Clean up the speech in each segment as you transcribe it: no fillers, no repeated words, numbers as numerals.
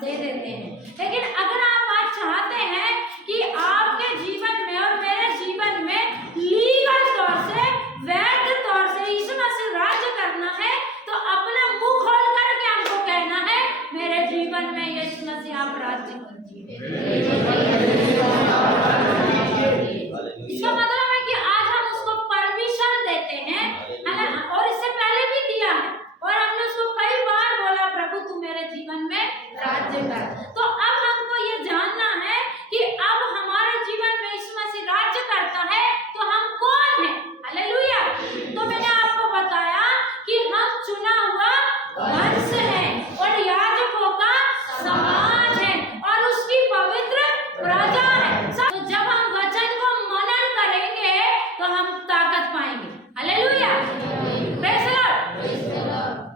दे देते हैं। लेकिन अगर आप आज चाहते हैं कि आपके जीवन में और मेरे जीवन में लीगल तौर से, वैध तौर से यीशु मसीह राज्य करना है, तो अपना मुंह खोल करके हमको कहना है, मेरे जीवन में यीशु मसीह आप राज्य कीजिए। इसका मतलब है कि आज हम उसको परमिशन देते हैं, है ना? और इससे पहले भी दिया है और हमने उसको कई बार बोला, प्रभु तू मेरे जीवन में राज्य कर। तो अब हमको ये जानना है कि अब हमारे जीवन में यीशु मसीह राज्य करता है तो हम कौन हैं? हालेलुया। तो मैंने आपको बताया कि हम चुना हुआ वंश है और याजकों का समाज है और उसकी पवित्र प्रजा है। तो जब हम वचन को मनन करेंगे तो हम ताकत पाएंगे। हालेलुया। Praise the Lord.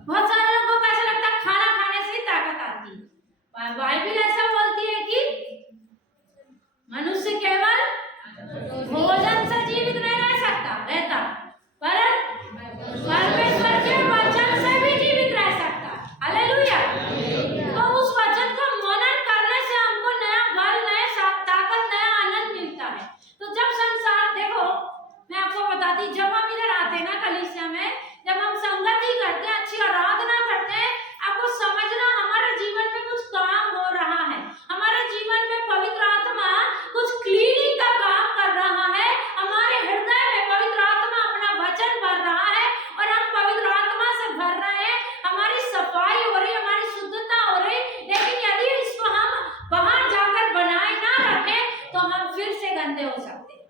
बहुत सारे लोगों को ऐसा लगता है खाना खाने से ही ताकत आती है। बाइबल ऐसा बोलती है कि मनुष्य केवल भोजन से जीवित नहीं रहता, पर परमेश्वर के वचन से भी जीवित रह सकता। हालेलुया। तो उस वचन को मनन करने से हमको नया बल, नया ताकत, नया आनंद मिलता है। तो जब संसार, देखो मैं आपको बताती, जब हम इधर आते हैं ना कलीसिया में, जब हम संगति करते हैं, अच्छी आराधना करते हैं, आपको समझना हमारे जीवन में कुछ काम हो रहा है। हमारे जीवन में पवित्र आत्मा कुछ क्लीनिंग का काम कर रहा है। हमारे हृदय में पवित्र आत्मा अपना वचन भर रहा है और हम पवित्र आत्मा से भर रहे हैं। हमारी सफाई हो रही, हमारी शुद्धता हो रही। लेकिन यदि इसको हम बाहर जाकर बनाए ना रखें तो हम फिर से गंदे हो सकते हैं,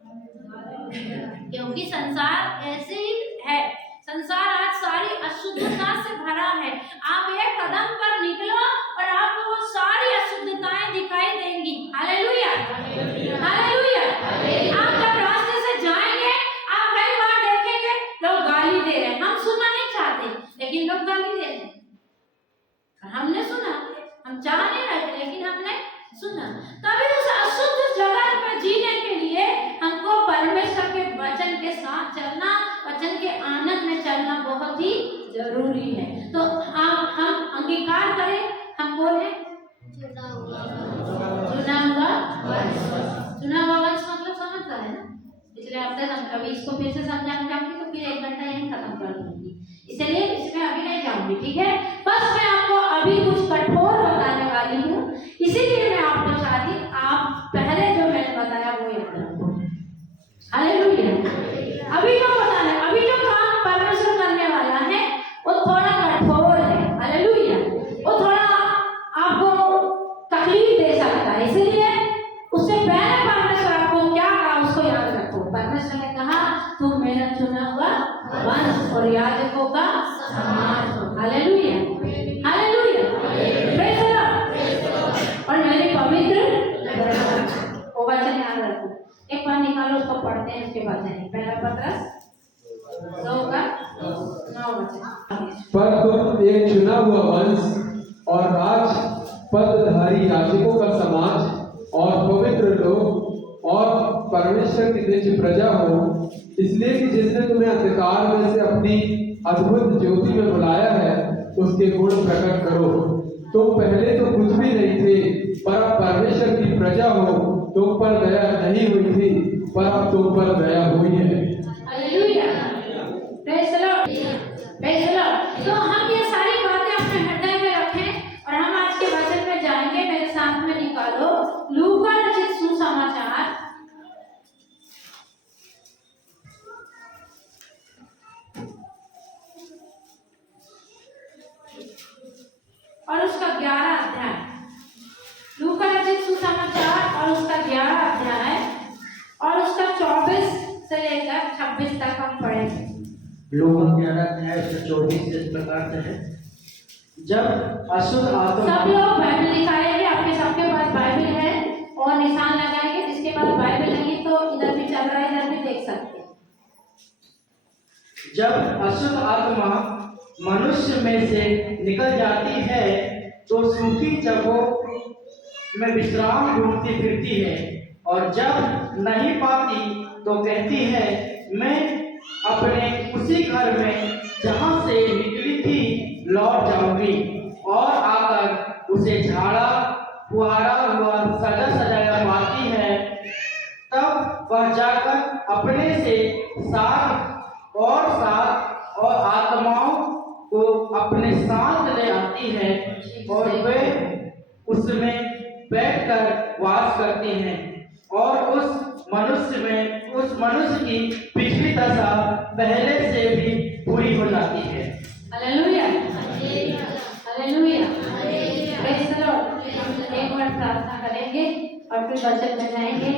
क्योंकि संसार ऐसे ही है। संसार आज सारी अशुद्धता से भरा है। आप एक कदम पर निकलो और आपको वो सारी अशुद्धताएं दिखाई देंगी। हालेलुया। हालेलुया। आप जब रास्ते से जाएंगे, आप कई बार देखेंगे लोग गाली दे रहे हैं। हम सुनना नहीं चाहते, लेकिन लोग गाली दे रहे हैं। हमने सुना, हम चाह नहीं रहे थे, लेकिन हमने सुना। तभी उस अशुद्ध जगत में जीने के लिए हमको परमेश्वर के वचन के साथ चलना, वचन के आनंद में चलना बहुत ही जरूरी है। तो हम अंगीकार करें, हम बोले चुना हुआ वंश मतलब समझ रहा है ना? पिछले हफ्ते समझा, अभी इसको फिर से समझाना चाहूंगी तो फिर 1 घंटा यहीं खत्म कर दूंगी, इसलिए इसमें अभी नहीं जाऊंगी, ठीक है? बस मैं आपको अभी कुछ कठोर बताने वाली हूँ, इसीलिए मैं आपको चाहती आप पहले जो मैंने बताया वो याद रखो। हालेलुया। अभी जो बताना है, अभी जो काम परमेश्वर करने वाला है वो थोड़ा कठोर है। हालेलुया। वो थोड़ा आपको तकलीफ दे सकता है, इसलिए उससे पहले परमेश्वर आपको क्या कहा उसको याद रखो। परमेश्वर ने कहा तुम मेरा चुना हुआ वंश और याजकों का समाज हो। Hallelujah. Hallelujah. Praise the Lord. और मेरे पवित्र वो वचन याद रखो। एक बार निकालो, उसको पढ़ते हैं, उसके बाद जाएंगे। पहला पत्रस 9 पर तुम एक चुना हुआ वंश और राज पदधारी याजकों का समाज और पवित्र लोग और परमेश्वर की निज प्रजा हो, इसलिए कि जिसने तुम्हें अंधकार में से अपनी अद्भुत ज्योति में बुलाया है उसके गुण प्रकट करो। तुम पहले तो कुछ भी नहीं थे, पर अब परमेश्वर की प्रजा हो। तुम पर दया नहीं हुई थी, पर अब तुम पर दया हुई है। Hallelujah. Praise the Lord. Praise the Lord. तो हम ये सारी बातें अपने हृदय में रखें और हम आज के वचन में जाएंगे। मेरे साथ में निकालो लूका रचित सुसमाचार और उसका 11 अध्याय। लूका रचित सुसमाचार और उसका 11 अध्याय और उसका 24 से लेकर 26 तक हम पढ़ेंगे। लूका 11 अध्याय से 24 इस प्रकार से है। जब अशुद्ध आत्मा, सब लोग बाइबल दिखाएंगे, आपके सबके पास बाइबल है और निशान लगाएंगे। जिसके पास बाइबल नहीं तो इधर भी चल रहा है, इधर भी देख सकते हैं। जब अशुद्ध आत्मा मनुष्य में से निकल जाती है तो सूखी जगहों में विश्राम ढूंढती फिरती है, और जब नहीं पाती तो कहती है मैं अपने उसी घर में जहाँ से निकली थी लौट जाऊंगी, और आकर उसे झाड़ा फुहारा हुआ सजा सजाया पाती है, तब वह जाकर अपने से सात और आत्माओं को अपने साथ ले आती है और वे उसमें बैठकर वास करती हैं और उस मनुष्य की पिछली दशा पहले से भी पूरी हो जाती है। Hallelujah, hallelujah, praise the Lord. एक मिनट प्रार्थना करेंगे और फिर वचन में जाएंगे।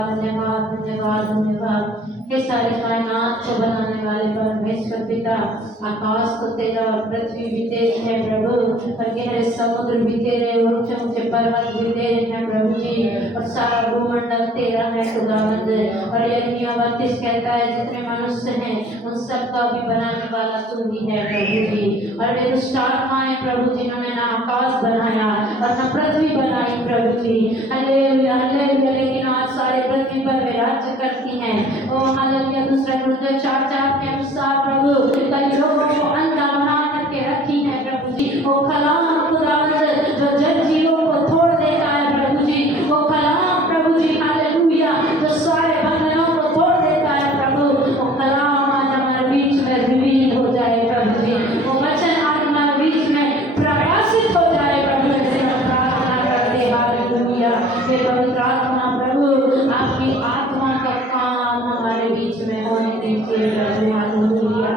धन्यवाद, धन्यवाद, धन्यवाद हे सारे कायनात को बनाने वाले परमेश्वर पिता। आकाश को तेरा और पृथ्वी भी तेरी है प्रभु, और गहरे समुद्र भी तेरे, ऊंचे ऊंचे पर्वत भी तेरे हैं प्रभु जी, और सारा भूमंडल तेरा है खुदावंद। और यिर्मयाह 32 कहता है जितने मनुष्य हैं उन सबका भी बनाने वाला तू ही है प्रभु जी। और वे दुष्ट आत्माएं प्रभु जिन्होंने ना आकाश बनाया और ना पृथ्वी बनाई प्रभु जी। हालेलुया, हालेलुया, लेकिन आज सारे पृथ्वी पर वे राज्य करती हैं। ओ हालेलुया, दूसरा कुरिन्थियों 4:4 के अनुसार प्रभु कई लोगों को अंधा बना करके रखी है प्रभु जी। वो कलाम खुदावंद जो जड़ जीवों को तोड़ देता है प्रभु जी, वो कलाम प्रभु जी हालेलुया जो सारे बंधनों को तोड़ देता है प्रभु, वो कलाम आज हमारे बीच में रिवील हो जाए प्रभु जी। वो वचन आज हमारे बीच में प्रकाशित हो जाए प्रभु जी। हम प्रार्थना करते हैं हालेलुया, हे पवित्र आत्मा प्रभु आपकी आत्मा का काम हमारे बीच में होने दीजिए प्रभु। Hallelujah,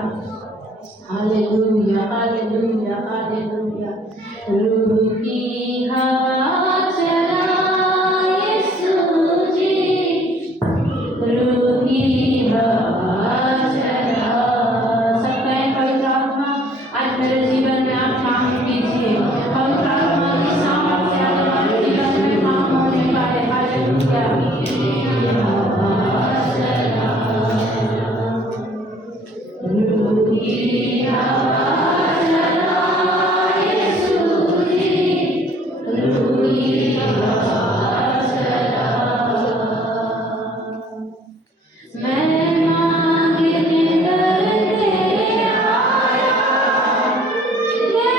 hallelujah, hallelujah, hallelujah. रूह की हवा चला यीशु जी, रूह की हवा चला। सब कहें पवित्र आत्मा आज मेरे जीवन में आप काम कीजिए। पवित्र आत्मा की सामर्थ से आज हमारे जीवन में काम होने वाले। हालेलुया, रूह की हवा चला यीशु जी, रूह की हवा चला। मैं मांगने करते आया, ले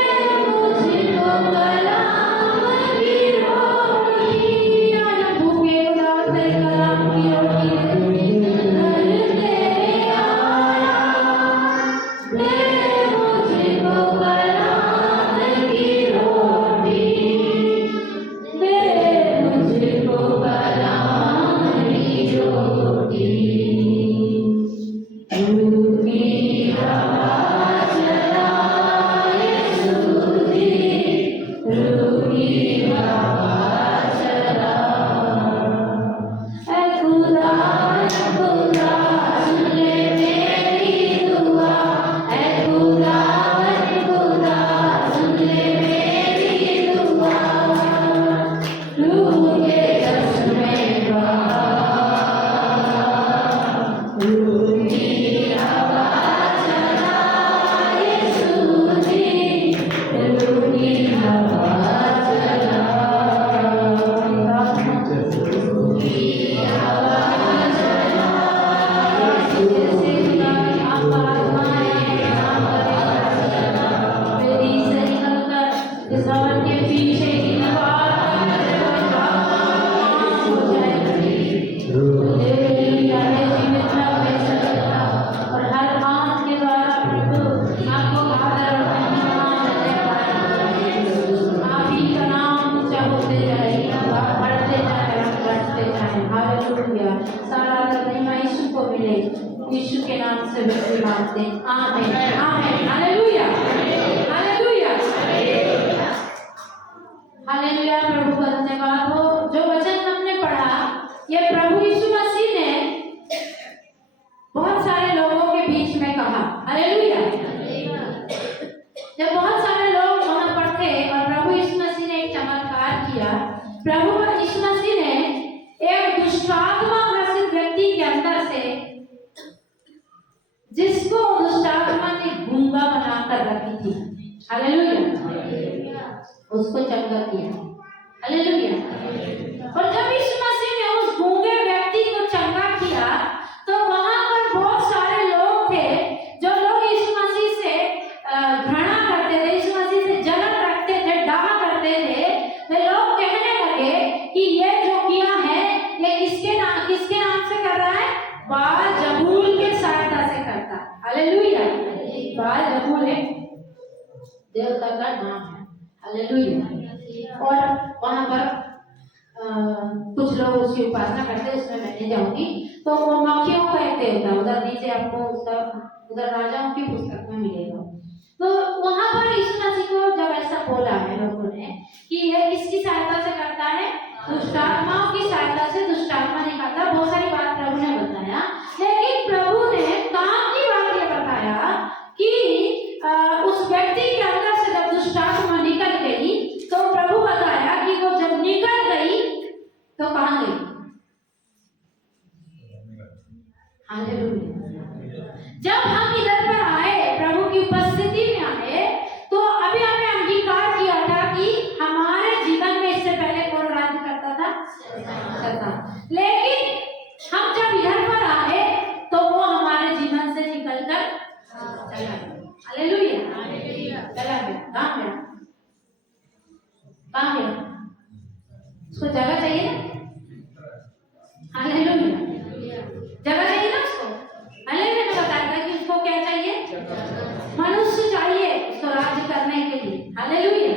मुझको कलाम की रोटी। आज भूखे उदासे कलाम की रोटी करते आया, ले मुझको कलाम की रोटी, ले मुझको कलाम की रोटी। रूह की हवा चला यीशु जी, रूह की हवा चला। ऐ खुदा, ऐ खुदा सुन ले मेरी दुआ, ऐ खुदा, ऐ खुदा सुन ले मेरी दुआ। रूह के कष्ट में बहा, रूह की हवा चला यीशु जी, रूह की हवा चला। रूह की हवा चला जैसे आपका आत्माएं काम करेगा, मेरी से निकलकर इस भवन के पीछे की दीवार हो जाएगी। हालेलुया, हे जीवित परमेश्वर और हर आंख के द्वारा प्रभु आपको आदर और महिमा देने वाले। आप ही का नाम ऊंचा होते जाएगा, बढ़ते जाए और बढ़ते जाए। हालेलुया, सारा आदर महिमा यीशु को मिले। यीशु के नाम से विनती मांगते हैं, आमीन, आमीन, हालेलुया, हालेलुया, हालेलुया। प्रभु का धन्यवाद हो। जो वचन हमने पढ़ा ये प्रभु यीशु मसीह ने बहुत सारे लोगों के बीच में कहा। हालेलुया, जब बहुत सारे लोग वहां पर थे और प्रभु यीशु मसीह ने एक चमत्कार किया। प्रभु यीशु मसीह ने एक दुष्टात्मा ग्रसित व्यक्ति के अंदर से, जिसको दुष्टात्मा ने गूंगा बनाकर रखी थी, हालेलुया, उसको चंगा किया। हालेलुया। और जब यीशु मसीह ने उस गूंगे व्यक्ति को चंगा किया तो वहां पर बहुत सारे लोग थे जो लोग यीशु मसीह से घृणा करते थे, यीशु मसीह से जलन रखते थे, डाह करते थे। वे लोग कहने लगे हालेलुया। और वहां पर कुछ लोग उसकी उपासना करते हैं, उसमें मैं नहीं जाऊंगी। तो वो मक्खियों का एक देवता, उधर नीचे आपको उसका उधर राजाओं की पुस्तक में मिलेगा। तो वहां पर यीशु मसीह को जब ऐसा बोला है लोगों ने कि ये किसकी सहायता से करता है, दुष्ट आत्माओं की सहायता से दुष्ट आत्मा निकालता। बहुत सारी बात प्रभु ने बताया, लेकिन प्रभु ने काम की बात ये बताया कि उस व्यक्ति के अंदर से जब दुष्ट आत्मा निकल गई तो प्रभु बताया कि वो जब निकल गई तो कहां गई। हालेलुया। जब हम इधर पर आए, प्रभु की उपस्थिति में आए, तो अभी हमने अंगीकार किया था कि हमारे जीवन में इससे पहले कौन राज्य करता था, शैतान। लेकिन हम जब इधर पर आए तो वो हमारे जीवन से निकलकर चला गया। हालेलुया। चला गया। कहां गया, कहां गया? उसको जगह चाहिए ना। हालेलुया। जगह चाहिए ना उसको। हालेलुया। ने बताया था कि उसको क्या चाहिए, मनुष्य चाहिए उसको राज्य करने के लिए। हालेलुया।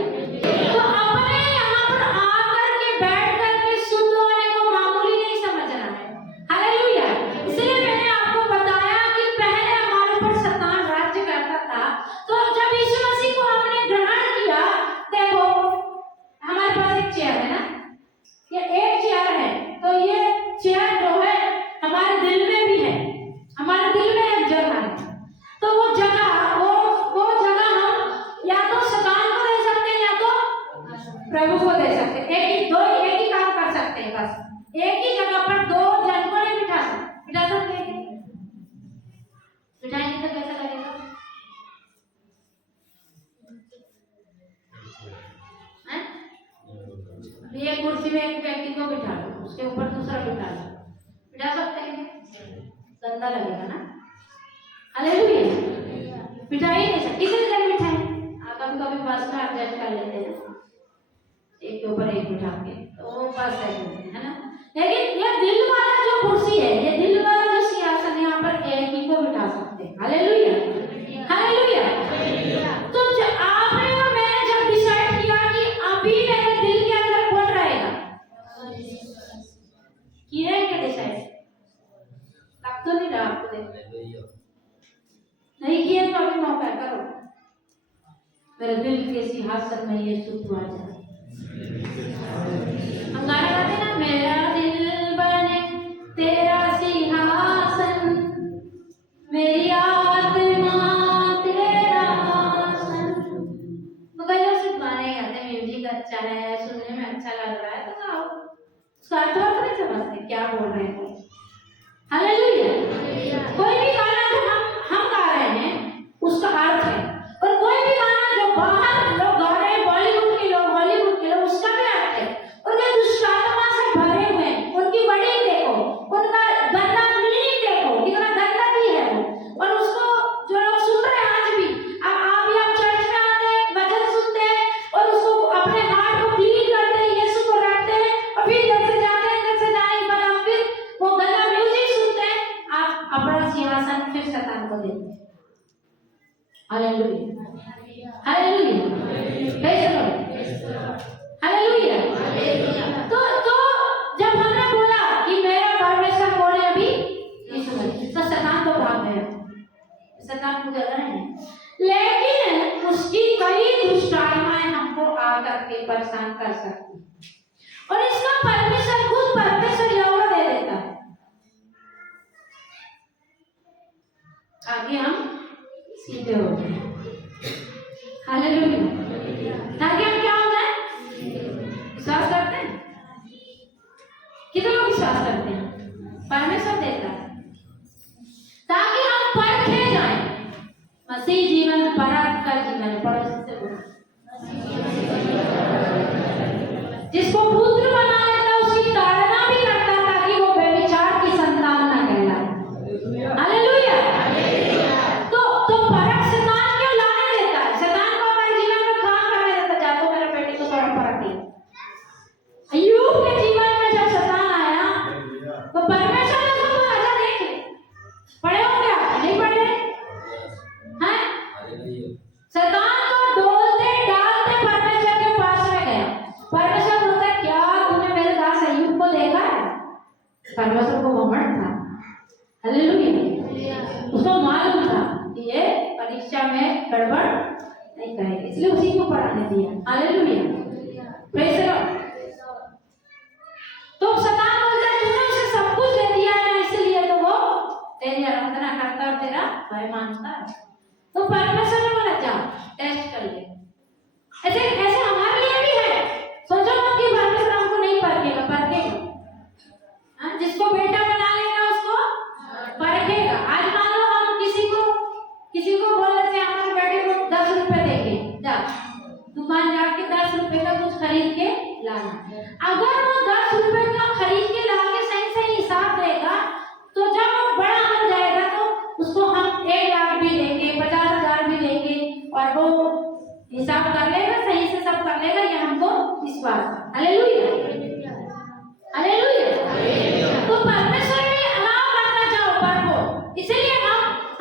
तो अपने यहाँ पर आकर के बैठ करके शुद्ध होने को मामूली नहीं समझना है। हालेलुया। इसलिए मैंने आपको बताया कि पहले हमारे ऊपर शैतान राज्य करता था, तो जब यीशु मसीह को हमने ग्रहण किया, देखो हमारे पास एक चेयर है ना, ये एक चेयर है, तो ये चेयर जो है हमारे दिल में भी है। हमारे दिल में एक जगह है, तो वो जगह हम या तो शैतान को दे सकते हैं या तो प्रभु को दे सकते हैं। एक ही काम कर सकते हैं। बस एक ही जगह पर दो जन को नहीं बिठा सकते हैं। बिठाएंगे तो कैसा लगेगा, हैं? अभी एक कुर्सी में एक व्यक्ति को बिठा लो, उसके ऊपर दूसरा बिठा लो, बिठा सकते हैं? गंदा लगेगा ना। हालेलुया। बिठा ही नहीं सकते, किसी तरह बिठाएं। कभी बस में एडजस्ट कर लेते हैं, एक के ऊपर एक बिठा के, तो वो बस है ना। लेकिन ये दिल वाला जो कुर्सी है, ये दिल वाला जो सिंहासन, यहाँ पर एक ही को बिठा सकते हैं। हालेलुया। हालेलुया। तो आपने और मैंने जब डिसाइड किया कि अभी मेरे दिल के अंदर कौन रहेगा, किया क्या डिसाइड? तब तो नहीं रहा आपको नहीं किया तो अभी मौका करो। मेरे दिल के सिंहासन में यीशु तू आ जा। हम गाना गाते ना, मेरा दिल बने तेरा सिंहासन, मेरी आत्मा तेरा आसन। तो कई लोग सिर्फ गाने गाते, म्यूजिक अच्छा है, सुनने में अच्छा लग रहा है, तो गाओ। उसका अर्थ नहीं समझते क्या बोल रहे हैं। हालेलुया। कोई भी गाना जो हम गा रहे हैं उसका अर्थ है, और कोई भी गाना जो बाहर लोग गा रहे हैं, बॉलीवुड के लोग, हॉलीवुड के लोग, उसका भी अर्थ है। और वे दुष्ट आत्मा से भरे हुए हैं, उनकी बड़ी देखो, उनका गंदा मीनिंग देखो, कितना गंदा भी है वो। और उसको जो लोग सुन रहे हैं आज भी, आप भी आप चर्च में आते हैं, वचन सुनते हैं और उसको अपने हार्ट को क्लीन करते हैं, यीशु को रखते हैं, और फिर जैसे जाते हैं, जैसे जाने के बाद फिर वो गंदा म्यूजिक सुनते हैं, आप अपना सिंहासन फिर शैतान को देते हैं। हालेलुया। हालेलुया। कैसे लोग, हालेलुया। तो जब हमने बोला कि मेरा परमेश्वर कौन है, अभी यीशु मसीह, तो शैतान तो भाग गया, शैतान को जगह नहीं है। लेकिन उसकी कई दुष्ट आत्माएं हमको आकर के परेशान कर सकती, और इसका परमेश्वर खुद परमेश्वर यहोवा दे देता है। आगे हम सीधे हो जाए। हालेलुया। ताकि हम क्या हो जाए, विश्वास करते हैं। कितने लोग विश्वास करते हैं? परमेश्वर देता है ताकि हम परखे जाएं। मसीह जीवन परख कर जीवन, पड़ोसी से बोलो, जिसको पुत्र बना लेता उसकी ताड़ना भी करता ताकि वो व्यभिचार की संतान न कहलाए। हालेलुया। तो परख शैतान क्यों लाने देता है? शैतान को हमारे जीवन में काम करने देता, जातो परमेश्वर को घमंड था, हालेलुया। उसको मालूम था कि ये परीक्षा में गड़बड़ नहीं करेगी, इसलिए उसी को पढ़ाने दिया, हालेलुया, प्रेज़ द लॉर्ड। तो शैतान बोलता है तूने उसे सब कुछ दे दिया है, इसलिए तो वो तेरी आराधना करता और तेरा भय मानता है। तो परमेश्वर ने बोला जा टेस्ट कर ले। ऐसे ऐसे हमारे लिए भी है। सोचो मत कि परमेश्वर हमको नहीं परखेगा, परखेगा। हाँ, जिसको बेटा बना लेगा उसको परखेगा। आज मान लो हम किसी को बोल रहे थे हमारे बेटे को 10 रुपए देंगे, जा दुकान जाके 10 रुपए का कुछ खरीद के लाना। अगर वो 10 रुपए का खरीद के लाके सही सही हिसाब देगा तो जब वो बड़ा हो जाएगा तो उसको हम 1 लाख भी देंगे, 50,000 भी देंगे और वो हिसाब कर लेगा, सही से सब कर लेगा, ये हमको विश्वास है। Hallelujah, hallelujah. तो परमेश्वर में अलाव करना चाहो परखो। इसलिए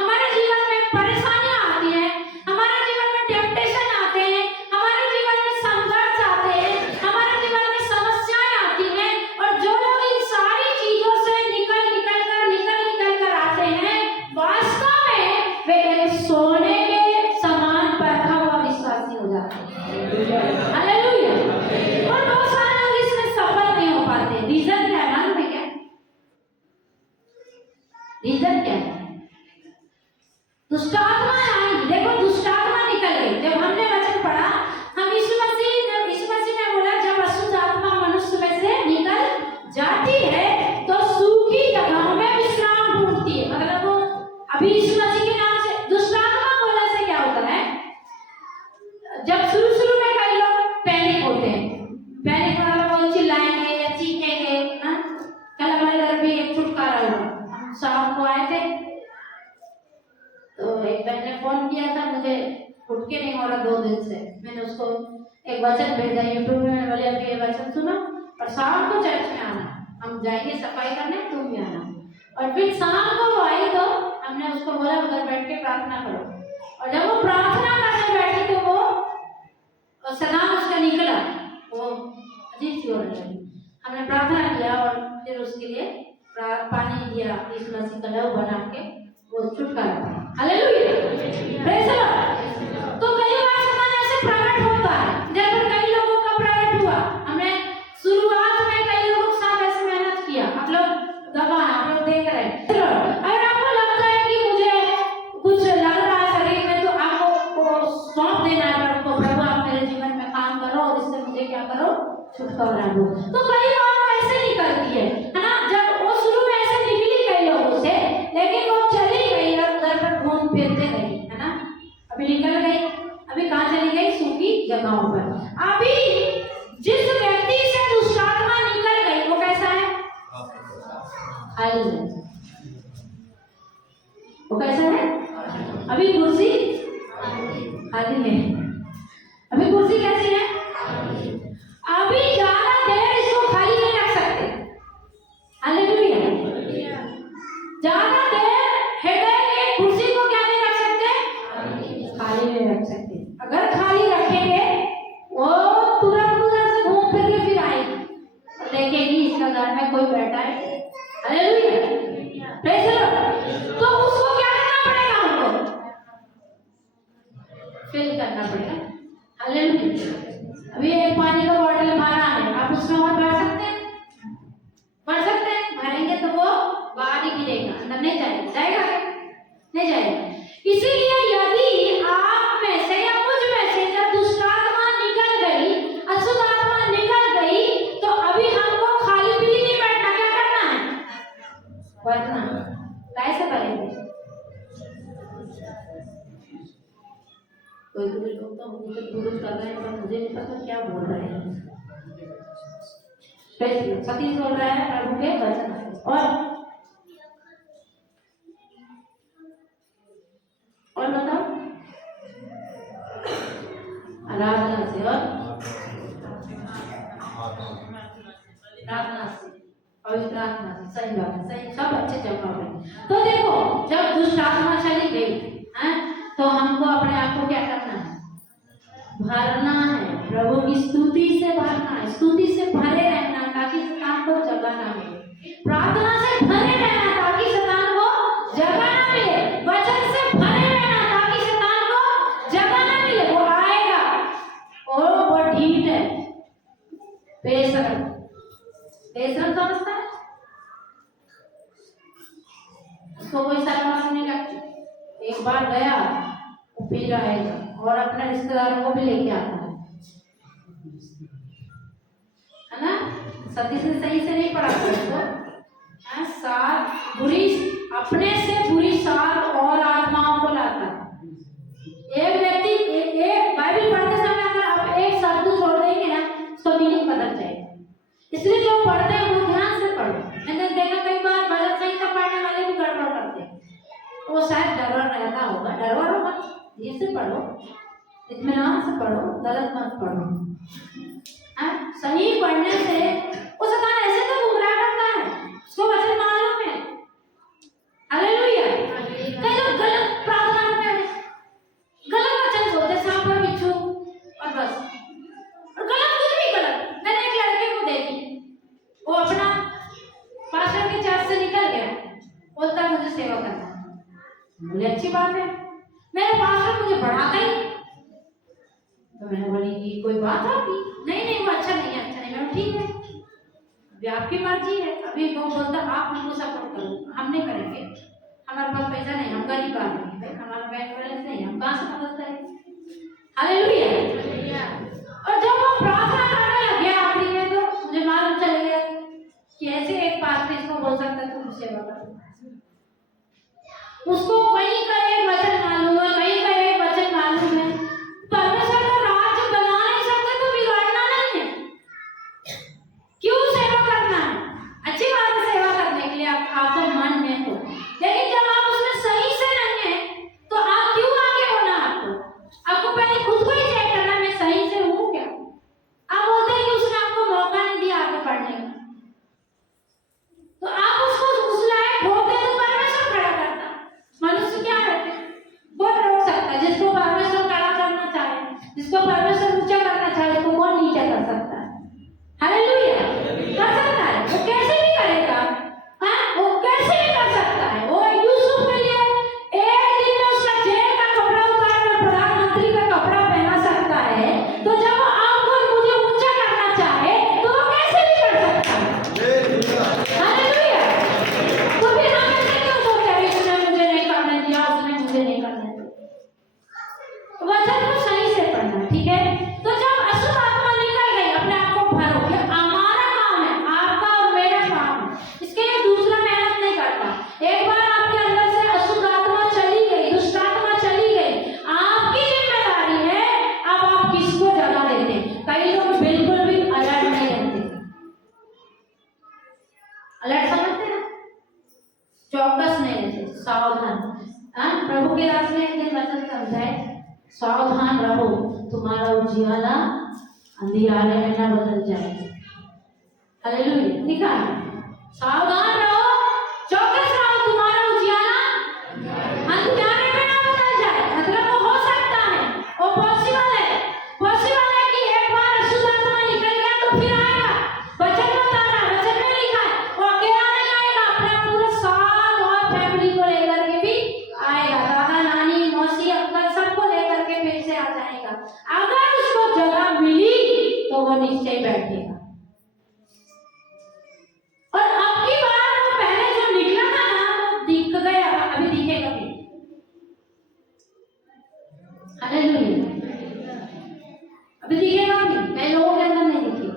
हमारे जीवन में परेशानियां आती हैं, हमारे जीवन में टेम्पटेशन आते हैं, हमारे जीवन में संघर्ष आते हैं, हमारे जीवन में समस्याएं आती हैं, और जो लोग इन सारी चीजों से निकल कर आते हैं, वास्तव में वे एक सोने के समान परखा हुआ विश्वासी हो जाते हैं। हालेलुया। और बहुत सारे लोग इसमें सफल नहीं हो पाते। रीजन क्या है मालूम है क्या? रीजन क्या है? दुष्टात्मा आई। देखो दुष्टात्मा निकल गई। जब हमने वचन पढ़ा, हम यीशु मसीह ने बोला जब अशुद्ध आत्मा मनुष्य में से निकल जाती है तो सूखी जगहों में विश्राम ढूंढती है। मतलब वो अभी यीशु मसीह के नाम से दुष्टात्मा बोलने से क्या होता है? जब शुरू में कई लोग पैनिक होते हैं, पैनिक मतलब वो चिल्लाएंगे या चीखेंगे। कल हमारे घर भी एक छुटकारा हुआ। हम शाम को आए थे तो एक बहन ने फोन किया था, मुझे उठ के नहीं हो रहा 2 दिन से। मैंने उसको एक वचन भेजा यूट्यूब में, बोले अभी ये वचन सुनो और शाम को चर्च में आना, हम जाएंगे सफाई करने, तुम भी आना। और फिर शाम को वो आई तो हमने उसको बोला उधर बैठ के प्रार्थना करो। और जब वो प्रार्थना करने बैठी तो वो सलाम उसका निकला, वो अजीब सी हो रही है। हमने प्रार्थना किया और फिर उसके लिए पानी दिया, यीशु मसीह का लहू बना के वो छुटकारा पाया। Hallelujah, praise the Lord. तो कई बार समान ऐसे प्रकट होता है, जब कई लोगों का प्रकट हुआ। हमने शुरुआत में कई लोगों के साथ ऐसे मेहनत किया। आप लोग देख रहे हैं। अगर आपको लगता है कि मुझे कुछ लग रहा है शरीर में, तो आपको सौंप देना है प्रभु, आप मेरे जीवन में काम करो और इससे मुझे क्या करो, छुटकारा दो। तो कई बार वो ऐसे निकलती है ना। जब वो शुरू में ऐसे निकली कई लोगों से, लेकिन वो चली गई और उधर पर घूम फिरते गई, है ना। अभी निकल गई, अभी कहाँ चली गई? सूखी जगहों पर। अभी जिस व्यक्ति से दुष्टात्मा निकल गई वो कैसा है? खाली। वो कैसा है? अभी कुर्सी खाली है। अभी कुर्सी कैसी है? अभी ज्यादा देर इसको खाली नहीं रख सकते। हालेलुया। ज्यादा देर हेडेक कुर्सी को क्या नहीं रख सकते? खाली नहीं रख सकते। अगर खाली रखेंगे वो तुरंत उधर से घूम फिर के फिर आएगी और देखेगी इसका घर में कोई बैठा है। Hallelujah, praise the Lord. तो उसको क्या करना पड़ेगा? हमको फिल करना पड़ेगा। हालेलुया। अभी एक पानी का बॉटल भरा है, आप उसमें और भर सकते हैं? भरेंगे तो वो बाहर ही गिरेगा, अंदर नहीं जाएगा, नहीं जाएगा। इसीलिए यदि आप में से या मुझ में से जब दुष्टात्मा निकल गई, अशुद्ध आत्मा निकल गई, तो अभी हमको खाली पीली नहीं बैठना। क्या करना है? भरना। कैसे भरेंगे? कोई लोग तो मुझे पुरुष कर रहे हैं पर मुझे नहीं पता क्या बोल रहे हैं। सतीश बोल रहा है प्रभु के वचन और बताओ आराधना से और प्रार्थना से, पवित्र आत्मा से। सही बात है, सही, सब अच्छे जवाब है। तो देखो जब दुष्ट आत्मा चली गई तो हमको अपने आप को क्या करना है? भरना है। प्रभु की स्तुति से भरना है, स्तुति से भरे रहना ताकि काम को जगह ना मिले। प्रार्थना मीट है, बेशरम। बेशरम समझता है, उसको कोई शर्म नहीं लगती। एक बार गया वो पी रहा और अपने रिश्तेदारों को भी लेके आता है ना। सती से सही से नहीं पढ़ाता उसको, सात बुरी, अपने से बुरी सात और आत्माओं को लाता है। एक व्यक्ति एक बाइबल पढ़ते समय अगर आप एक शब्द छोड़ देंगे ना, उसका मीनिंग बदल जाएगा। इसलिए जो पढ़ते हैं वो ध्यान से पढ़ो। मैंने देखा कई बार भजन संहिता पढ़ने वाले भी गड़बड़ करते हैं, वो शायद डरवर रहता होगा। डरवर होगा, ये से पढ़ो, इत्मीनान से पढ़ो, गलत मत पढ़ो। सही पढ़ने से वो शैतान ऐसे तो गुमराह करता है, उसको वचन मालूम है। हालेलुया। कई लोग गलत प्रार्थना करते हैं, गलत वचन बोलते, सांप और बिच्छू और बस, और गलत कुछ भी गलत। मैंने एक लड़के को देखी, वो अपना पास्टर के चर्च से निकल गया, बोलता मुझे सेवा करना है। बोले अच्छी बात है, मेरे पास्टर मुझे बढ़ाता ही। तो मैंने बोली कि कोई बात आपकी? नहीं वो अच्छा नहीं है, अच्छा नहीं। मैं ठीक है, अभी आपकी मर्जी है। अभी वो बोलता आप हमको सपोर्ट करो, हम नहीं करेंगे, हमारे पास पैसा नहीं, हम गरीब आदमी हैं, हमारा बैंक बैलेंस नहीं, हम कहाँ से मदद करें। हालेलुया। और जब वो प्रार्थना करने लग गया आखिरी में, तो मुझे मालूम चल गया कि ऐसे एक पास्टर इसको बोल सकता है तुम सेवा करो। उसको कहीं का एक वचन मालूम है, कहीं का एक वचन मालूम है। परमेश्वर का राज्य बना नहीं सकते तो बिगाड़ना नहीं है। क्यों सेवा करना है? अच्छी बात है सेवा करने के लिए, आपको मन में हो, लेकिन जब आप उसमें सही से नहीं है तो आप क्यों आगे होना? आपको पहले खुद को ही चेक करना, मैं सही से हूँ क्या? आप बोलते हैं कि उसने आपको मौका नहीं दिया आगे बढ़ने का, तो आप उसको उस लायक होते तो परमेश्वर खड़ा करता। मनुष्य क्या करते, कौन रोक सकता है? जिसको परमेश्वर खड़ा करना चाहे, जिसको परमेश्वर ऊंचा करना चाहे, उसको कौन नीचा कर सकता है? हालेलुया। कर सकता है, वो कैसे भी करेगा। वो कैसे भी कर सकता है। वो यूसुफ के लिए एक दिन में उसका जेल का कपड़ा उतार कर प्रधानमंत्री का कपड़ा पहना सकता है, तो जब वो आपको मुझे ऊंचा करना चाहे तो वो कैसे भी कर सकता है। हालेलुया। तो फिर हम ऐसे क्यों सोचते हैं उसने मुझे नहीं करने दिया, उसने मुझे नहीं करने दिया? वचन को सही से पढ़ना, ठीक है। तो जब अशुद्ध आत्मा निकल गई, अपने आप को भरो। ये हमारा काम है, आपका और मेरा काम है, इसके लिए दूसरा मेहनत नहीं करता। एक बार आपके अंदर से अशुद्ध आत्मा चली गई, दुष्ट आत्मा चली गई, आपकी जिम्मेदारी है अब आप किसको जगह देते हैं। कई लोग बिल्कुल भी अलर्ट नहीं रहते। अलर्ट समझते हैं, चौकस नहीं रहते, सावधान। प्रभु के दास ने एक दिन वचन समझाए, सावधान रहो, तुम्हारा उजियाला अंधियारे में न बदल जाए। हालेलुया। लिखा है, सावधान रहो, चौकस रहो, तुम्हारा उजियाला अंधियारे में न बदल जाए। मतलब वो हो सकता है, वो पॉसिबल है कि एक बार अशुद्ध आत्मा निकल गया तो फिर आएगा। वचन बता रहा है, वचन में लिखा है, वो अकेला नहीं आएगा, अपने पूरे साथ और फैमिली को लेकर के भी आएगा। दादा नानी मौसी अंकल सबको लेकर के फिर से आ जाएगा। अगर उसको जगह मिली तो वो निश्चय बैठेगा। और अब की बार वो पहले जो निकला था ना, वो दिख गया, अभी दिखेगा भी। हालेलुया। अभी दिखेगा भी, कई लोगों के अंदर नहीं दिखेगा,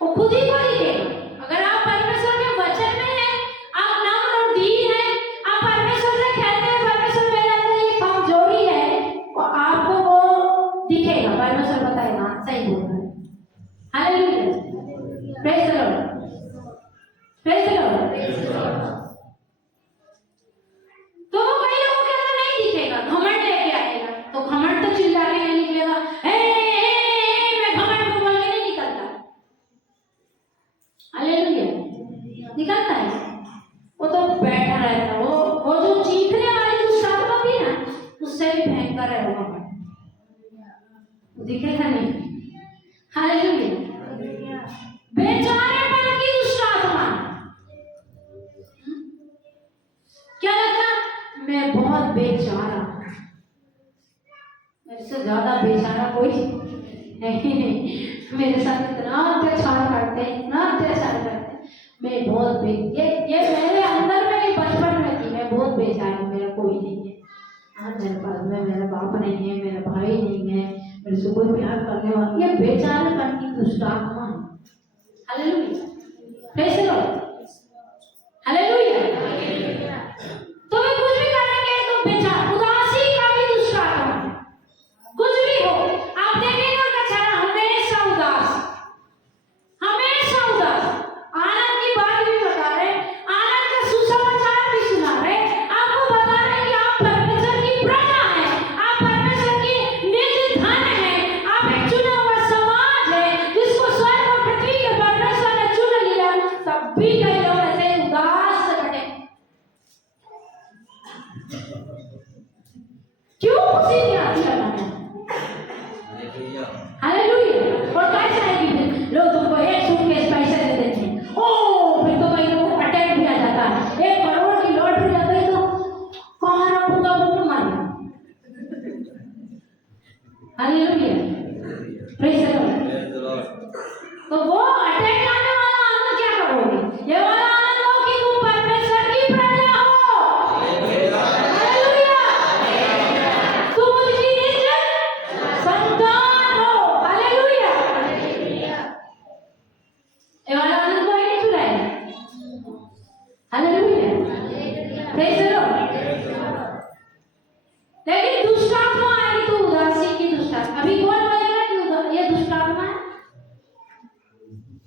वो खुद ही को दिखेगा। अगर आप परमेश्वर के वचन में हैं, आप नम्र और दीन हैं, आप परमेश्वर से कहते हैं परमेश्वर मेरे अंदर ये कमजोरी है, और आपको वो दिखेगा। परमेश्वर बताएगा सही बोल रहा है। Hallelujah. Praise the Lord, praise the Lord. तो वो कई लोगों के अंदर नहीं दिखेगा, घमंड लेके आएगा। तो घमंड तो चिल्ला के नहीं निकलेगा, मैं घमंड को बोल के नहीं निकलता। हालेलुया। निकलता है, वो तो बैठा रहता है। वो जो चीखने वाली जो शब्द होती है ना, उससे भी भयंकर है वो घमंड, दिखेगा नहीं। हालेलुया। बेचारेपन की दुष्ट आत्मा, क्या लगता मैं बहुत बेचारा, मेरे से ज्यादा बेचारा कोई मेरे साथ इतना अत्याचार करते हैं, इतना अत्याचार करते हैं। मैं बहुत ये मेरे अंदर में ही बचपन में थी। मैं बहुत बेचारी हूँ, मेरा कोई नहीं है। आज मेरे पास में मेरा बाप नहीं है, मेरा भाई नहीं है, मेरे से कोई प्यार करने वाला, ये बेचारेपन की दुष्ट आत्मा है। Hallelujah, praise the Lord, hallelujah. तो वे कुछ भी करेंगे तो बेचारा, उदासी का भी दुष्ट आत्मा है। कुछ भी हो, आप देखेंगे उनका चेहरा हमेशा उदास, हमेशा उदास। आनंद की बात भी बता रहे, आनंद का सुसमाचार भी सुना रहे, आपको बता रहे कि आप परमेश्वर की प्रजा हैं, आप परमेश्वर की निज धन हैं, आप एक चुना हुआ समाज है जिसको स्वर्ग और पृथ्वी के परमेश्वर ने चुन लिया। तब भी कई लोग ऐसे उदास से बैठे, क्यों खुशी नहीं आती है? हालेलुया। और कैसे आएगी फिर? लोग तुमको एक सूटकेस पैसे दे देते हैं, ओ फिर तो कहीं लोगों को अटैक भी आ जाता है। 1 करोड़ की लॉटरी लग गई तो कहाँ रखूंगा वो मार। Hallelujah, praise the Lord. तो वो अटैक आने वाला आनंद क्या करोगे? ये वाला आनंद लो कि तुम परमेश्वर की प्रजा हो। हालेलुया, तुम उसकी निज संतान हो। हालेलुया, ये वाला आनंद कोई नहीं चुराएगा। Hallelujah, praise the Lord. लेकिन दुष्ट आत्मा आएगी तो उदासी की दुष्ट आत्मा। अभी कौन बोलेगा कि ये दुष्ट आत्मा है?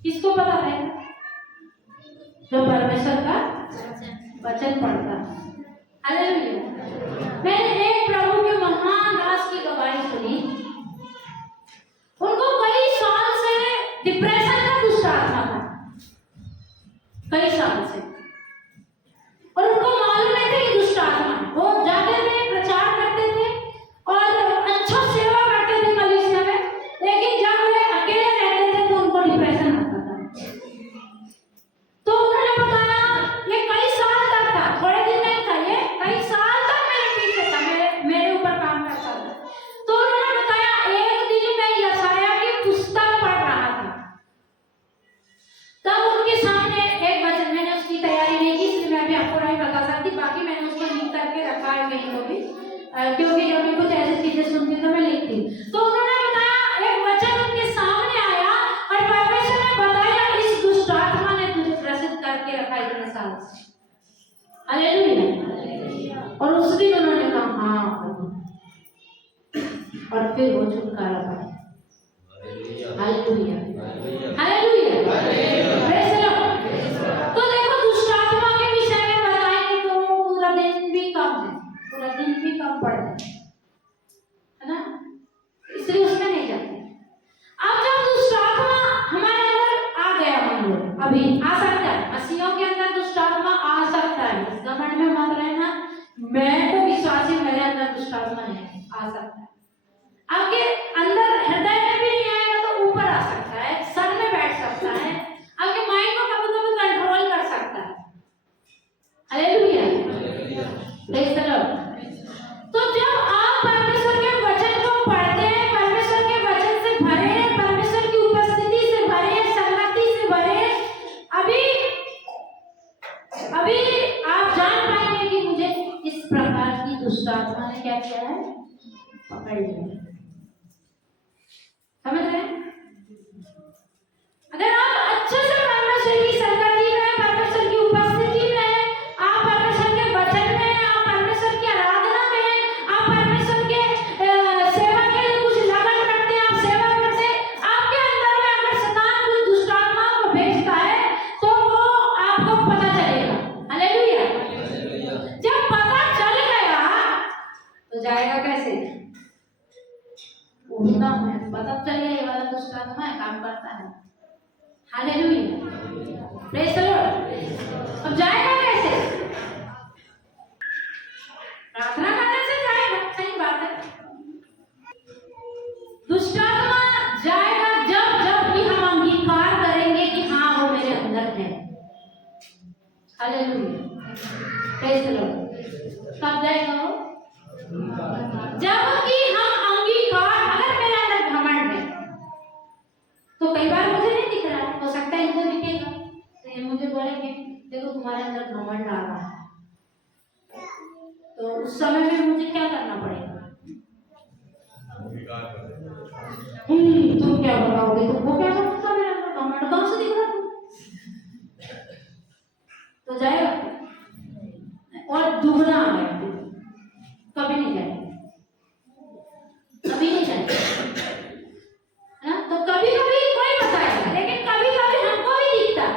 किसको पता रहेगा? जो परमेश्वर का वचन पढ़ता है। हालेलुया। मैंने एक प्रभु के महान दास की गवाही सुनी। उनको कई साल से डिप्रेशन का दुष्ट आत्मा था, कई साल से, और उनको मालूम नहीं था कि दुष्ट आत्मा है। वो जाते थे, प्रचार करते थे और अच्छा सेवा करते थे कलीसिया में, लेकिन जब वे अकेले रहते थे तो उनको डिप्रेशन आता था। तो उन्होंने बताया, ये कई साल तक था, थोड़े दिन नहीं था, ये कई साल तक मेरे पीछे था, मेरे ऊपर काम करता था। तो उन्होंने बताया, एक दिन मैं यशायाह की पुस्तक पढ़ रहा था, तब उनके सामने एक वचन, मैंने उसकी तैयारी नहीं की इसलिए मैं भी आपको नहीं बता सकती, बाकी मैंने उसको लिख करके रखा है कहीं को भी, क्योंकि जब मैं कुछ ऐसी चीजें सुनती हूँ तो मैं लिखती हूँ। तो उन्होंने बताया, एक वचन उनके सामने आया और परमेश्वर ने बताया, इस दुष्ट आत्मा ने तुझे ग्रसित करके रखा इतने साल से। हालेलुया। और उस दिन उन्होंने कहा हाँ प्रभु, और फिर वो छुटकारा पाया। Hallelujah, hallelujah, praise the Lord. तो देखो, दुष्ट आत्मा के विषय में बताएंगे तो पूरा दिन भी कम है, पूरा दिन भी कम पड़ जाए, है ना? इसलिए उसमें नहीं जाते। अब जब दुष्ट आत्मा हमारे अंदर आ गया, मान लो अभी आ सकता है, मसीहों के अंदर दुष्ट आत्मा आ सकता है, इस घमंड में मत रहना, मैं तो विश्वासी, मेरे अंदर दुष्ट आत्मा नहीं है, आ सकता है। आपके अंदर हृदय में भी नहीं आएगा तो ऊपर आ सकता है, सर में बैठ सकता है, आपके माइंड को कभी कभी कंट्रोल कर सकता है। Hallelujah, praise the Lord. तो जब आप परमेश्वर के वचन को पढ़ते हैं, परमेश्वर के वचन से भरे, परमेश्वर की उपस्थिति से भरे, संगति से भरे, अभी आप जान पाएंगे कि मुझे इस प्रकार की दुष्ट आत्मा ने क्या किया है, पकड़ लिया। समझ रहे हैं? अगर आप अच्छे से परमेश्वर की संगति में, परमेश्वर की उपस्थिति में, आप परमेश्वर के वचन में, आप परमेश्वर की आराधना में, आप परमेश्वर के सेवा के लिए कुछ लगन रखते हैं, आप सेवा करते हैं, आपके अंदर में अगर शैतान कुछ दुष्ट आत्माओं को भेजता है तो वो आपको पता चलेगा। हालेलुया। जब पता चल गया तो जाएगा कैसे? उल्टा है, पता चल गया ये वाला दुष्ट आत्मा है, काम करता है। Hallelujah, praise the Lord. अब जाएगा कैसे? प्रार्थना करने से जाएगा, सही बात है। दुष्ट आत्मा जाएगा जब भी हम अंगीकार करेंगे कि हाँ वो मेरे अंदर है। Hallelujah, praise the Lord. कब जाएगा वो? जब कि हम अंगीकार, अगर मेरे अंदर घमंड है, कई बार मुझे नहीं दिख रहा, हो सकता है इनको दिखेगा, तो ये मुझे बोलेंगे देखो तुम्हारे अंदर घमंड आ रहा है, तो उस समय में मुझे क्या करना पड़ेगा? तुम क्या बताओगे, तुमको क्या समझता मेरे अंदर घमंड कहाँ से दिख रहा तुम? तो जाएगा और दुगना आ गया, कभी नहीं जाएगा, कभी नहीं जाएगा, है ना? तो कभी कभी कोई बताएगा, लेकिन कभी कभी हमको भी दिखता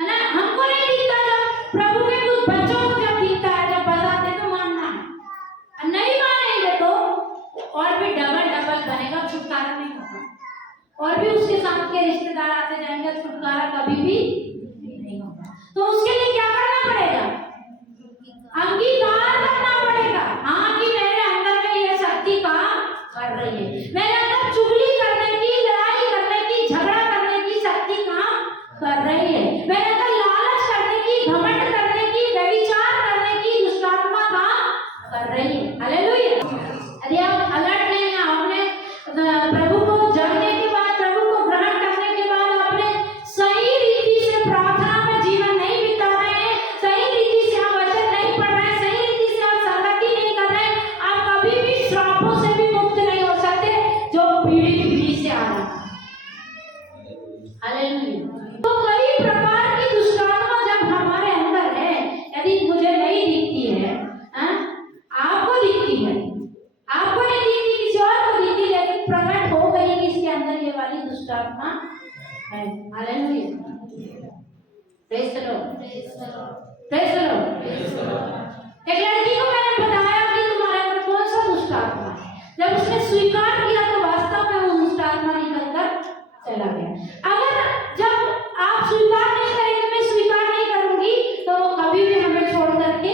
है ना, हमको नहीं दिखता, जब प्रभु के कुछ बच्चों को जब दिखता है, जब बताते तो मानना है, और नहीं मानेंगे तो और भी डबल डबल बनेगा, छुटकारा नहीं होगा, और भी उसके साथ के रिश्तेदार आते जाएंगे, छुटकारा कभी भी नहीं होगा। तो उसके लिए क्या करना पड़ेगा? अंगीकार करना पड़ेगा, हाँ कि मेरे अंदर में ये शक्ति काम कर रही है, मेरे अंदर चुगली करने की, लड़ाई करने की, झगड़ा करने की शक्ति काम कर रही है, मेरे अंदर लालच करने की, घमंड करने की, व्यभिचार करने की दुष्टात्मा काम कर रही है। हालेलुया। यदि आप अलर्ट नहीं हैं, आपने प्रभु को जानने के बाद, प्रभु को ग्रहण करने के बाद आपने सही रीति से प्रार्थना में जीवन नहीं बिता रहे हैं, सही रीति से आप वचन नहीं पढ़ रहे हैं, सही रीति से आप संगति नहीं कर रहे हैं, आप कभी भी श्रापों से भी मुक्त नहीं हो सकते जो पीढ़ी से आ रहा है। हालेलुया। तो कई प्रकार की दुष्टात्मा जब हमारे अंदर है, यदि मुझे नहीं दिखती है, आपको दिखती है, आपको नहीं दिखती, किसी और को दिखती, लेकिन प्रकट हो गई कि इसके अंदर ये वाली दुष्टात्मा है। Hallelujah. Praise the Lord, praise the Lord. एक लड़की को मैंने बताया कि तुम्हारे अंदर कौन सा दुष्टात्मा है, जब उसने स्वीकार किया तो वास्तव में वो दुष्टात्मा निकल कर चला गया। अगर जब आप स्वीकार नहीं करेंगे, मैं स्वीकार नहीं करूंगी, तो वो कभी भी हमें छोड़ करके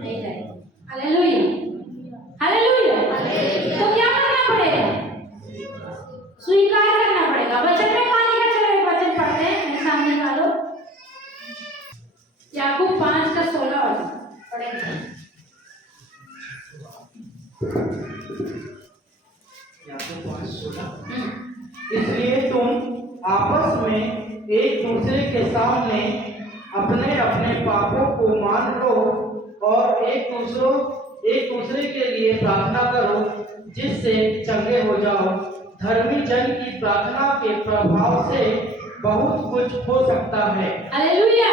नहीं जाएगी। Hallelujah, hallelujah. तो क्या करना पड़ेगा? स्वीकार करना पड़ेगा। वचन में कहाँ लिखा? चलो एक वचन पढ़ते हैं, मेरे सामने निकालो, याकूब 5:16 पढ़ेंगे। याकूब 5:16। इसलिए तुम आपस में एक दूसरे के सामने अपने अपने पापों को मान लो और एक दूसरे के लिए प्रार्थना करो, जिससे चंगे हो जाओ। धर्मी जन की प्रार्थना के प्रभाव से बहुत कुछ हो सकता है। हालेलुया।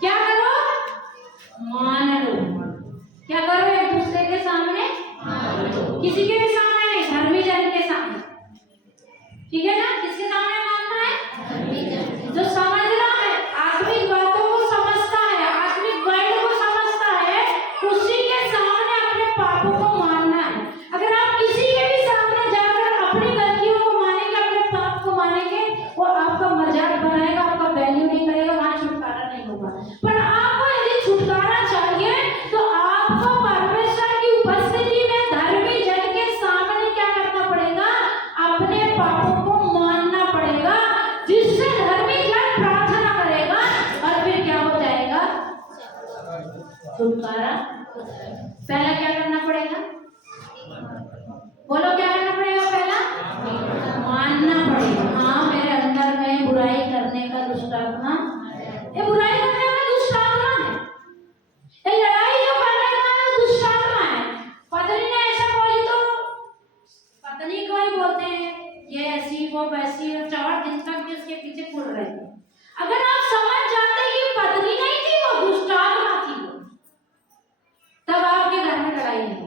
क्या करो? मान लो। क्या करो? एक दूसरे के सामने, किसी के भी सामने नहीं, धर्मी जन के सामने, ठीक है ना? किसके सामने मानना है? जो समझ रहा है, आत्मिक बातों को समझता है, आत्मिक वर्ड को समझता है, उसी के सामने अपने पापों को मानना है। अगर आप किसी के भी सामने जाकर अपनी गलतियों को मानेंगे, अपने पाप को मानेंगे, वो आपका मजाक बनाएगा, आपका वैल्यू नहीं करेगा, वहां छुटकारा नहीं होगा। पर आपको यदि छुटकारा चाहिए तो आपको परमेश्वर की उपस्थिति में धर्मी जन के सामने क्या करना पड़ेगा? अपने पापों को मानना पड़ेगा, जिससे धर्मी जन प्रार्थना करेगा और फिर क्या हो जाएगा? छुटकारा। पहला क्या करना पड़ेगा? बोलो, क्या करना पड़ेगा? पहला मानना पड़ेगा, हाँ मेरे अंदर में बुराई करने का दुष्टात्मा, ये बुराई करने का दुष्टात्मा है, ये लड़ाई जो करने का दुष्टात्मा है। पत्नी ने ऐसा बोली तो पत्नी को ही बोलते हैं ये ऐसी वो वैसी, और 4 दिन तक भी उसके पीछे घूर रहे थे। अगर आप समझ जाते कि पत्नी नहीं थी, वो दुष्टात्मा थी, तब आपके घर में लड़ाई नहीं हो।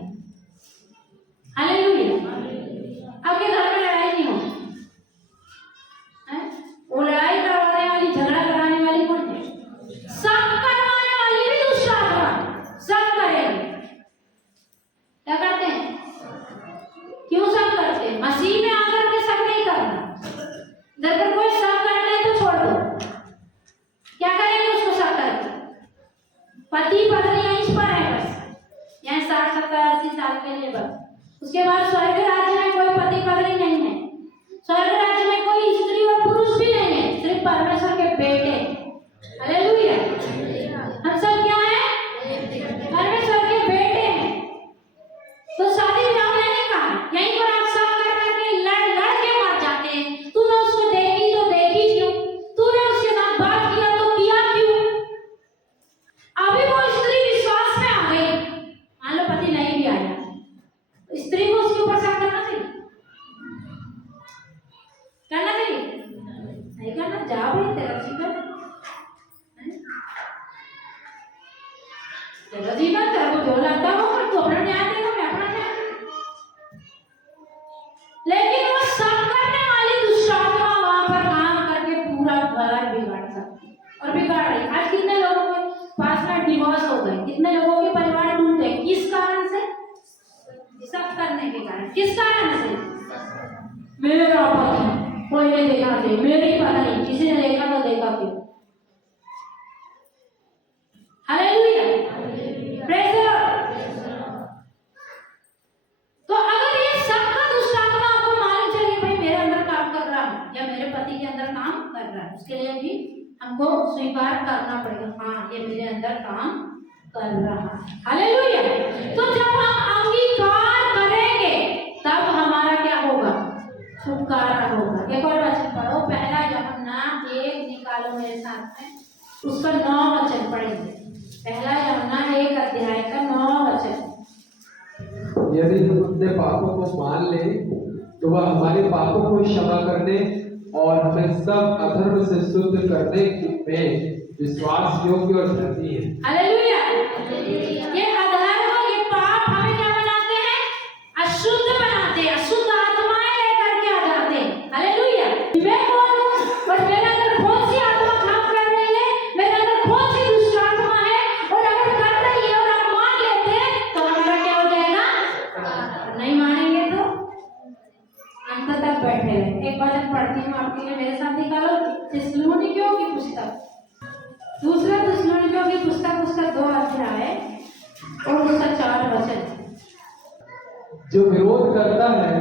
हालेलुया। आपके घर में लड़ाई नहीं हो, वो लड़ाई करवाने वाली, झगड़ा कराने वाली कौन है? सब करवाने वाली भी दुष्टात्मा, सब करेंगे। क्या करते हैं? क्यों सब करते हैं? मसीह में आकर के सब नहीं करना। जब कोई सब करते हैं तो छोड़ दो, जा भाई तेरा जीवन, तेरा जीवन तेरा को जो लगता हो पर तू अपना न्याय देगा, मैं अपना न्याय दूंगा। लेकिन वो सब करने वाली दुष्ट आत्मा वहां पर काम करके पूरा घर बिगाड़ सकती है और बिगाड़ रही। आज कितने लोगों के पास में डिवोर्स हो गए, कितने लोगों के परिवार टूटे, किस कारण से? सब करने के कारण। किस कारण से? मेरा पति कोई ने देखा नहीं, मेरी पत्नी किसी ने देखा तो देखा क्यों? Hallelujah, praise the Lord. तो अगर ये सबका दुष्ट आत्मा आपको मालूम चले भाई मेरे अंदर काम कर रहा है या मेरे पति के अंदर काम कर रहा है, उसके लिए भी हमको स्वीकार करना पड़ेगा, हाँ ये मेरे अंदर काम कर रहा है। हालेलुया। तो जब हम अंगीकार करेंगे तब हमारा क्या होगा? छुटकारा होगा। एक और वचन पढ़ो, पहला यूहन्ना 1 निकालो मेरे साथ में, उसका 9 वचन पढ़ेंगे। पहला यूहन्ना 1 अध्याय का 9 वचन। यदि हम अपने पापों को मान लें तो वह हमारे पापों को क्षमा करने और हमें सब अधर्म से शुद्ध करने में विश्वास योग्य और धर्मी है। हालेलुया। ये अधर्म, ये पाप हमें क्या बनाते हैं? अशुद्ध बनाते हैं, अशुद्ध आत्माएं लेकर के आ जाते हैं। हालेलुया। मैं कौन हूँ और मेरे अंदर कौन सी आत्मा काम कर रही है, मेरे अंदर कौन सी दुष्ट आत्मा है, और अगर कर रही है और आप मान लेते हैं तो हमारा क्या हो जाएगा? नहीं मानेंगे तो अंत तक बैठे रहे। एक वचन पढ़ती हूँ आपके लिए, मेरे साथ निकालो, थिस्सलुनीकियों की पुस्तक, दूसरा थिस्सलुनीकियों की पुस्तक, उसका 2 अध्याय और उसका 4 वचन। जो विरोध करता है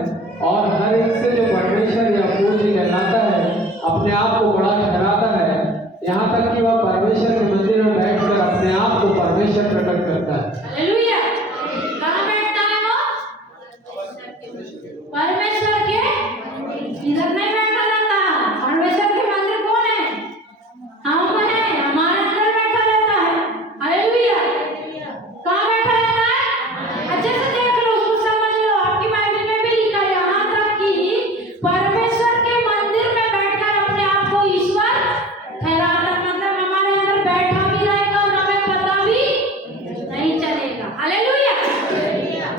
और हर एक से जो परमेश्वर या पूज्य कहलाता है अपने आप को बड़ा ठहराता है, यहाँ तक कि वह परमेश्वर के मंदिर में बैठकर अपने आप को परमेश्वर प्रकट करता है। हालेलुया। कहाँ बैठता है वो? परमेश्वर के इधर नहीं बैठा रहता। परमेश्वर के मंदिर कौन है? हम हैं, हमारे अंदर बैठा रहता है। हालेलुया। कहाँ बैठा रहता है? अच्छे से देख लो, उसको समझ लो। आपकी बाइबल में भी लिखा है यहाँ तक कि परमेश्वर के मंदिर में बैठकर अपने आप को ईश्वर ठहराता, मतलब हमारे अंदर बैठा भी रहेगा और हमें पता भी नहीं चलेगा। Hallelujah,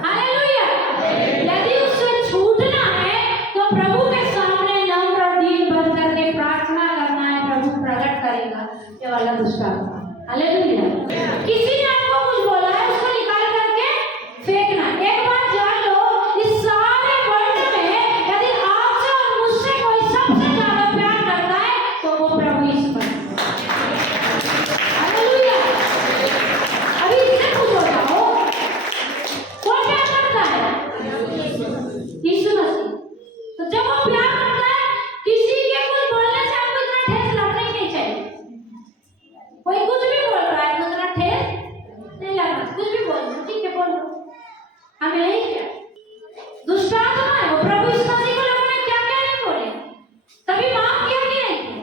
hallelujah. यदि उससे छूटना है तो प्रभु के सामने नम्र और दीन बन करके प्रार्थना करना है, प्रभु प्रकट करेगा ये वाला दुष्ट आत्मा। हालेलुया। किसी ने आपको कुछ बोला है, उसको निकाल करके फेंकना। एक बात जान लो, इस सारे वर्ल्ड में यदि आपसे और मुझसे कोई सबसे ज्यादा प्यार करता है तो वो प्रभु यीशु है। हालेलुया। अभी इससे खुश हो जाओ, कौन प्यार करता है? यीशु मसीह। तो जब वो प्यार करता है, किसी के कुछ बोलने से हमको इतना ठेस लगना ही नहीं चाहिए। कोई कुछ भी बोल रहा है तो इतना ठेस नहीं लगना, कुछ भी बोल दो, ठीक है बोलो, हमें यही क्या। दुष्ट आत्मा है वो, प्रभु यीशु मसीह को लोगों ने क्या क्या नहीं बोले, तभी माफ किया कि नहीं किया?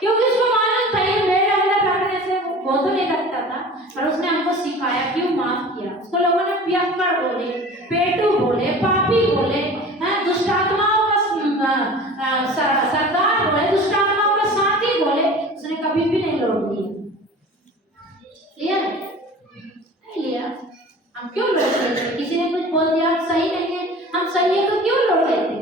क्योंकि उसको मालूम था ये मेरे अंदर रखने से वो तो नहीं लगता था, पर उसने हमको सिखाया क्यों माफ किया। उसको लोगों ने पियक्कड़ बोले, पेटू बोले, पापी बोले, दुष्ट आत्माओं का सरदार बोले, दुष्ट आत्माओं का साथी बोले, उसने कभी भी नहीं लौट लिया। लिया नहीं लिया। हम क्यों लौट लेते? किसी ने कुछ बोल दिया हम सही नहीं है, हम सही है तो क्यों लौट लेते?